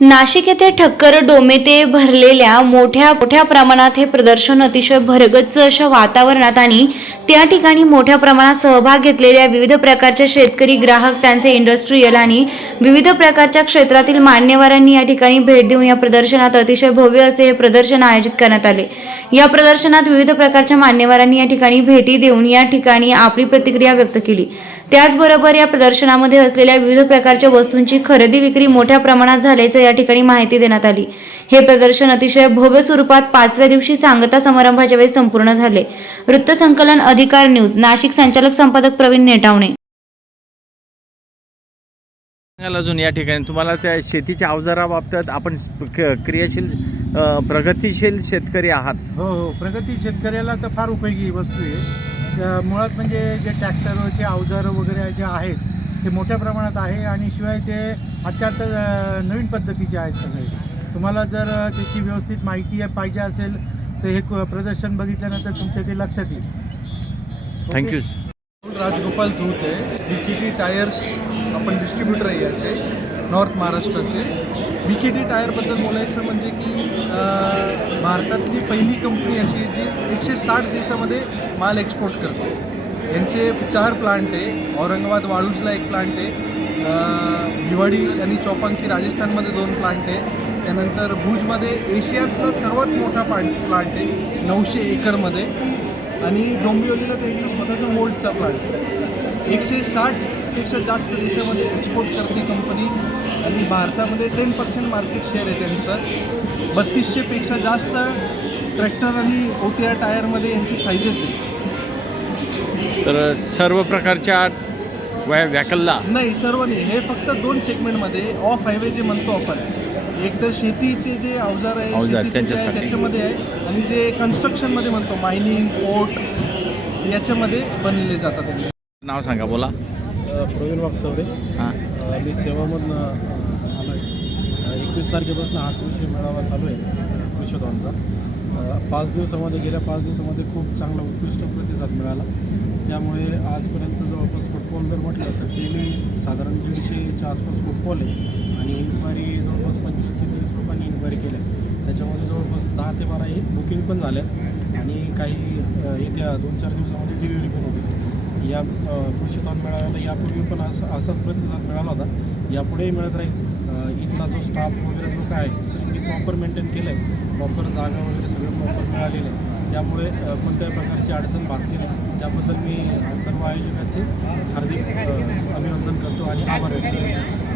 नाशिक येथे ठक्कर डोमेते भरलेल्या मोठ्या मोठ्या प्रमाणात हे प्रदर्शन अतिशय भरगच्च अशा वातावरणात आणि त्या ठिकाणी मोठ्या प्रमाणात सहभाग घेतलेल्या विविध प्रकारचे शेतकरी ग्राहक त्यांचे इंडस्ट्रीयल आणि विविध प्रकारच्या क्षेत्रातील मान्यवरांनी या ठिकाणी भेट देऊन या प्रदर्शनात अतिशय भव्य असे हे प्रदर्शन आयोजित करण्यात आले. या प्रदर्शनात विविध प्रकारच्या मान्यवरांनी या ठिकाणी भेटी देऊन या ठिकाणी आपली प्रतिक्रिया व्यक्त केली. त्याचबरोबर या प्रदर्शनामध्ये असलेल्या विविध प्रकारच्या वस्तूंची खरेदी विक्री मोठ्या प्रमाणात झाल्याचं या ठिकाणी माहिती देण्यात आली. हे प्रदर्शन अतिशय भव्य स्वरूपात पाचव्या दिवशी सांगता समारंभाच्या वेळी संपूर्ण झाले. वृत्तसंकलन अधिकार न्यूज नाशिक संचालक संपादक प्रवीण नेटावणे. अजून या ठिकाणी तुम्हाला त्या शेतीच्या अवजाराबाबतीत आपण क्रियाशील प्रगतिशील शेतकरी आहात. हो हो. प्रगती शेतकऱ्याला तर फार उपयोगी वस्तू आहे. मुळात म्हणजे जे ट्रॅक्टरचे अवजारं वगैरे जे आहेत ते मोठ्या प्रमाणात आहे आणि शिवाय ते अत्यात नवीन पद्धतीचे आहेत सगळे. तुम्हाला जर त्याची व्यवस्थित माहिती पाहिजे असेल तर हे क- प्रदर्शन बघितल्यानंतर तुमच्या ते लक्षात येईल. थँक्यू राजगोपाल धूत आहे टायर्स आपण डिस्ट्रीब्युटर आहे याचे नॉर्थ महाराष्ट्राचे बी के टी टायरबद्दल बोलायचं म्हणजे की भारतातली पहिली कंपनी अशी आहे जी एकशे साठ देशामध्ये माल एक्सपोर्ट करते. यांचे चार प्लांट आहे औरंगाबाद वाळूजला एक प्लांट आहे भिवाडी आणि चौपांकी राजस्थानमध्ये दोन प्लांट आहे. त्यानंतर भुजमध्ये एशियाचा सर्वात मोठा प्लांट प्लांट आहे नऊशे एकरमध्ये. आणि डोंबिवलीला त्यांचा स्वतःचा मोल्डचा प्लांट एकशे साठ साठपेक्षा जास्त देशामध्ये एक्सपोर्ट करते कंपनी आणि भारतामध्ये टेन पर्सेंट मार्केट शेअर आहे त्यांचं. बत्तीसशेपेक्षा जास्त ट्रॅक्टर आणि ओ टी आर टायरमध्ये यांची सायझेस आहे तर सर्व प्रकारच्या वॅ व्याकलला? नाही सर्व नाही. हे फक्त दोन सेगमेंटमध्ये ऑफ हायवे जे म्हणतो आपण एक तर शेतीचे जे अवजार आहे. त्याच्यामध्ये आहे. आणि जे कन्स्ट्रक्शनमध्ये म्हणतो मायनिंग पोर्ट याच्यामध्ये बनलेले जातात. नाव सांगा बोला. प्रवीण वागचौरे मी सेवामधून आलो आहे एकवीस तारखेपासून हा कृषी मेळावा चालू आहे कृषीधनचा पाच दिवसामध्ये गेल्या पाच दिवसामध्ये खूप चांगला उत्कृष्ट प्रतिसाद मिळाला. त्यामुळे आजपर्यंत जवळपास फुटबॉल जर म्हटलं तर डेली साधारण दीडशेच्या आसपास फुटबॉल आहे आणि इन्क्वायरी जवळपास पंचवीस ते तीस लोकांनी इन्क्वायरी केल्या त्याच्यामध्ये जवळपास दहा ते बारा ही बुकिंग पण झाल्या आणि काही येत्या दोन चार दिवसामध्ये डिलिव्हरी पण होती या अ, कृषीधन मेळाव्याला यापूर्वी पण असं असाच प्रतिसाद मिळाला होता. यापुढेही मिळत राहील. इथला जो स्टाफ वगैरे जो काय आहे त्यांनी प्रॉपर मेंटेन केलं आहे प्रॉपर जागा वगैरे सगळं प्रॉपर मिळालेलं आहे. त्यामुळे कोणत्याही प्रकारची अडचण भासली नाही. त्याबद्दल मी सर्व आयोजकांचे हार्दिक अभिनंदन करतो आणि आभार व्यक्त करतो.